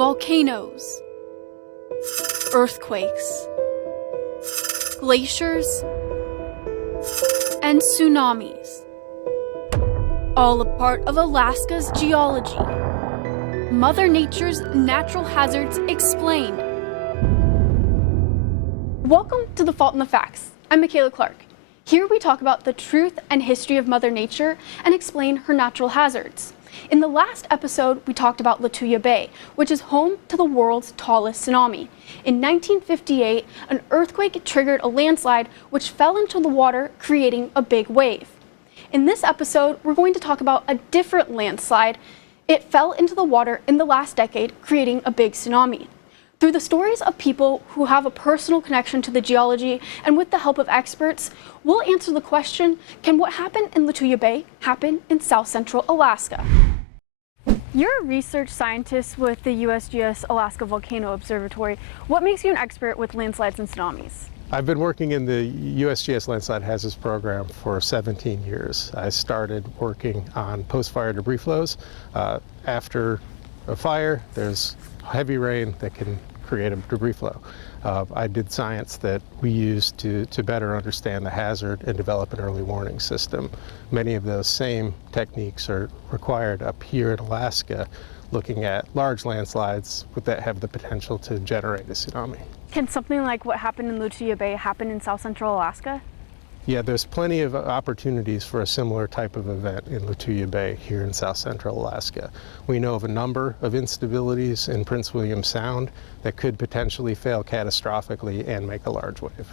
volcanoes, earthquakes, glaciers, and tsunamis. All a part of Alaska's geology. Mother Nature's natural hazards explained. Welcome to The Fault in the Facts. I'm Michaela Clark. Here we talk about the truth and history of Mother Nature and explain her natural hazards. In the last episode, we talked about Lituya Bay, which is home to the world's tallest tsunami. In 1958, an earthquake triggered a landslide which fell into the water, creating a big wave. In this episode, we're going to talk about a different landslide. It fell into the water in the last decade, creating a big tsunami. Through the stories of people who have a personal connection to the geology and with the help of experts, we'll answer the question, can what happened in Lituya Bay happen in Southcentral Alaska? You're a research scientist with the USGS Alaska Volcano Observatory. What makes you an expert with landslides and tsunamis? I've been working in the USGS Landslide Hazards Program for 17 years. I started working on post-fire debris flows. After a fire, there's heavy rain that can create a debris flow. I did science that we used to better understand the hazard and develop an early warning system. Many of those same techniques are required up here in Alaska, looking at large landslides that have the potential to generate a tsunami. Can something like what happened in Lituya Bay happen in Southcentral Alaska? Yeah, there's plenty of opportunities for a similar type of event in Lituya Bay here in Southcentral Alaska. We know of a number of instabilities in Prince William Sound that could potentially fail catastrophically and make a large wave.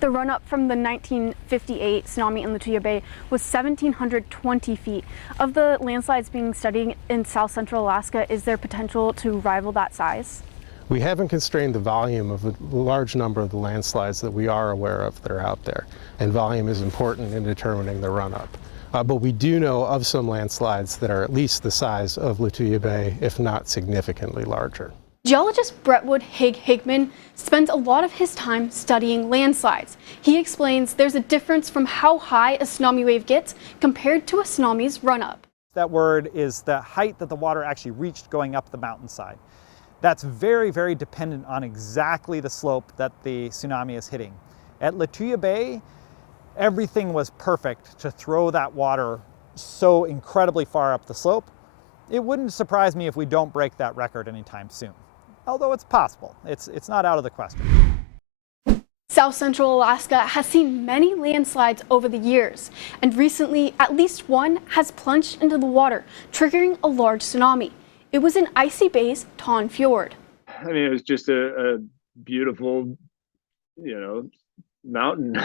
The run-up from the 1958 tsunami in Lituya Bay was 1,720 feet. Of the landslides being studied in Southcentral Alaska, is there potential to rival that size? We haven't constrained the volume of a large number of the landslides that we are aware of that are out there, and volume is important in determining the run-up. But we do know of some landslides that are at least the size of Lituya Bay, if not significantly larger. Geologist Brentwood Higman spends a lot of his time studying landslides. He explains there's a difference from how high a tsunami wave gets compared to a tsunami's run-up. That word is the height that the water actually reached going up the mountainside. That's very, very dependent on exactly the slope that the tsunami is hitting. At Lituya Bay, everything was perfect to throw that water so incredibly far up the slope. It wouldn't surprise me if we don't break that record anytime soon. Although it's possible. It's not out of the question. Southcentral Alaska has seen many landslides over the years, and recently at least one has plunged into the water, triggering a large tsunami. It was in Icy Bay's Ton Fjord. I mean, it was just a beautiful, mountain.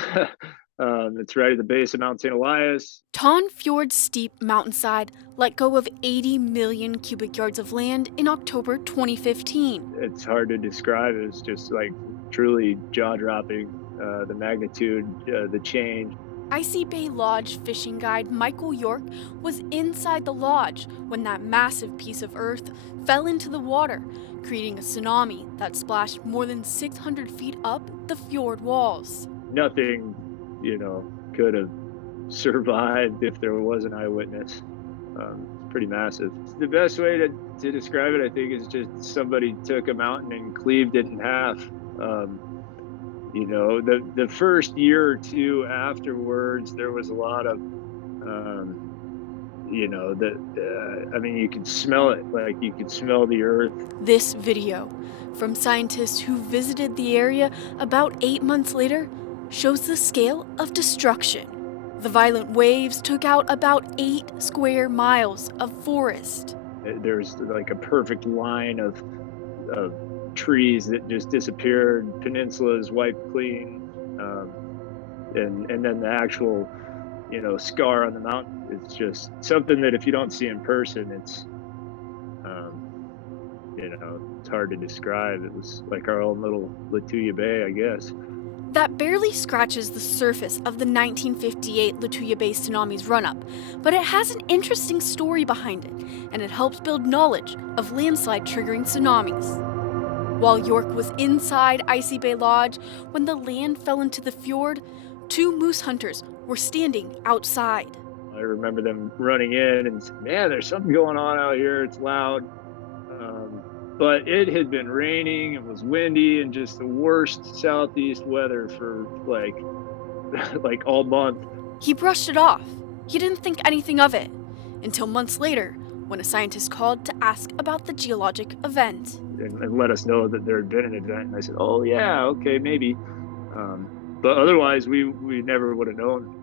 It's right at the base of Mount St. Elias. Ton Fjord's steep mountainside let go of 80 million cubic yards of land in October 2015. It's hard to describe. It's just like truly jaw-dropping, the magnitude, the change. Icy Bay Lodge fishing guide Michael York was inside the lodge when that massive piece of earth fell into the water, creating a tsunami that splashed more than 600 feet up the fjord walls. Nothing, could have survived if there was an eyewitness. It's pretty massive. The best way to describe it, I think, is just somebody took a mountain and cleaved it in half. The first year or two afterwards, there was a lot of, you could smell it, like you could smell the earth. This video from scientists who visited the area about 8 months later shows the scale of destruction. The violent waves took out about 8 square miles of forest. There's like a perfect line of trees that just disappeared, peninsulas wiped clean, and then the actual, scar on the mountain. It's just something that if you don't see in person, it's hard to describe. It was like our own little Lituya Bay, I guess. That barely scratches the surface of the 1958 Lituya Bay tsunami's run-up, but it has an interesting story behind it, and it helps build knowledge of landslide triggering tsunamis. While York was inside Icy Bay Lodge, when the land fell into the fjord, 2 moose hunters were standing outside. I remember them running in and saying, "Man, there's something going on out here. It's loud." but it had been raining, it was windy, and just the worst southeast weather for like all month. He brushed it off. He didn't think anything of it until months later when a scientist called to ask about the geologic event. And let us know that there had been an event. And I said, oh yeah, okay, maybe. But otherwise, we never would have known.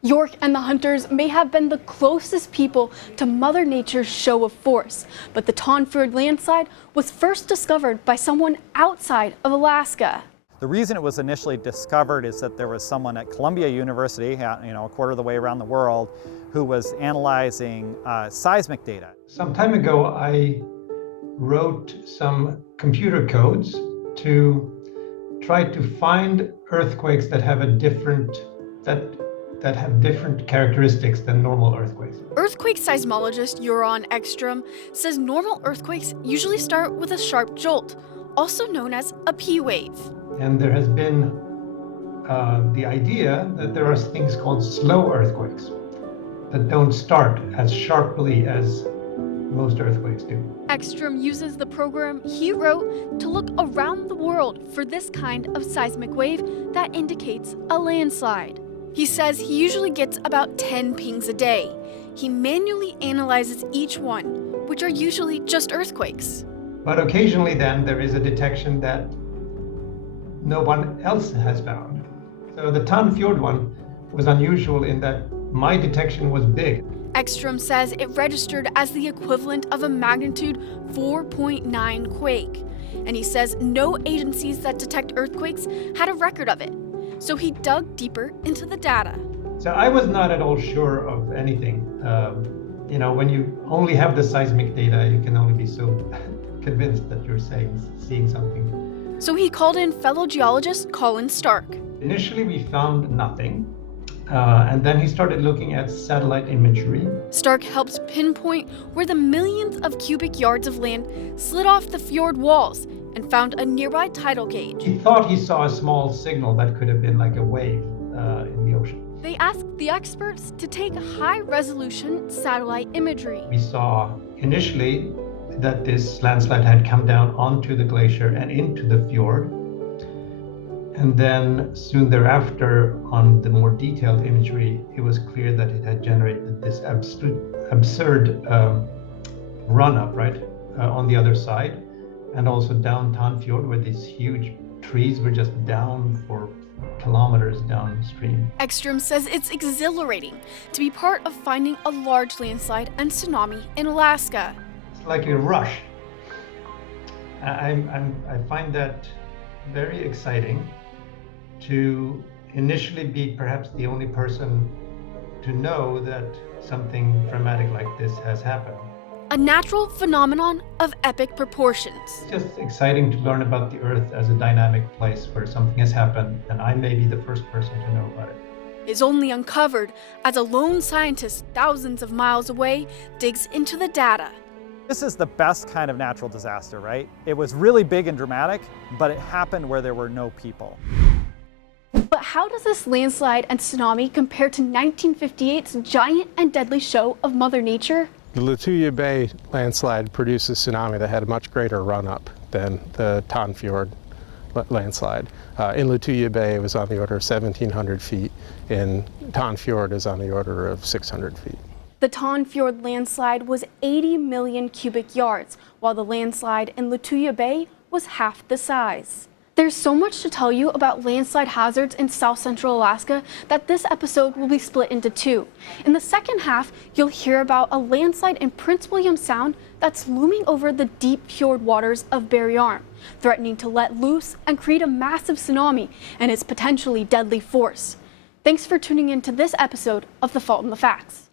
York and the hunters may have been the closest people to Mother Nature's show of force, but the Tonfjord landslide was first discovered by someone outside of Alaska. The reason it was initially discovered is that there was someone at Columbia University, a quarter of the way around the world, who was analyzing seismic data. Some time ago, I wrote some computer codes to try to find earthquakes that have that have different characteristics than normal earthquakes. Earthquake seismologist Göran Ekström says normal earthquakes usually start with a sharp jolt, also known as a P wave. And there has been the idea that there are things called slow earthquakes that don't start as sharply as most earthquakes do. Ekström uses the program he wrote to look around the world for this kind of seismic wave that indicates a landslide. He says he usually gets about 10 pings a day. He manually analyzes each one, which are usually just earthquakes. But occasionally then there is a detection that no one else has found. So the Tonfjord one was unusual in that my detection was big. Ekström says it registered as the equivalent of a magnitude 4.9 quake. And he says no agencies that detect earthquakes had a record of it. So he dug deeper into the data. So I was not at all sure of anything. When you only have the seismic data, you can only be so convinced that you're seeing something. So he called in fellow geologist Colin Stark. Initially, we found nothing. And then he started looking at satellite imagery. Stark helps pinpoint where the millions of cubic yards of land slid off the fjord walls and found a nearby tidal gauge. He thought he saw a small signal that could have been like a wave in the ocean. They asked the experts to take high-resolution satellite imagery. We saw initially that this landslide had come down onto the glacier and into the fjord. And then soon thereafter, on the more detailed imagery, it was clear that it had generated this absurd run-up, right, on the other side. And also down Tonfjord, where these huge trees were just down for kilometers downstream. Ekström says it's exhilarating to be part of finding a large landslide and tsunami in Alaska. It's like a rush. I find that very exciting to initially be perhaps the only person to know that something dramatic like this has happened. A natural phenomenon of epic proportions. It's just exciting to learn about the Earth as a dynamic place where something has happened, and I may be the first person to know about it. Is only uncovered as a lone scientist thousands of miles away digs into the data. This is the best kind of natural disaster, right? It was really big and dramatic, but it happened where there were no people. But how does this landslide and tsunami compare to 1958's giant and deadly show of Mother Nature? The Lituya Bay landslide produced a tsunami that had a much greater run-up than the Tonfjord landslide. In Lituya Bay, it was on the order of 1,700 feet. In Tonfjord, is on the order of 600 feet. The Tonfjord landslide was 80 million cubic yards, while the landslide in Lituya Bay was half the size. There's so much to tell you about landslide hazards in South-Central Alaska that this episode will be split into two. In the second half, you'll hear about a landslide in Prince William Sound that's looming over the deep fjord waters of Barry Arm, threatening to let loose and create a massive tsunami and its potentially deadly force. Thanks for tuning in to this episode of The Fault in the Facts.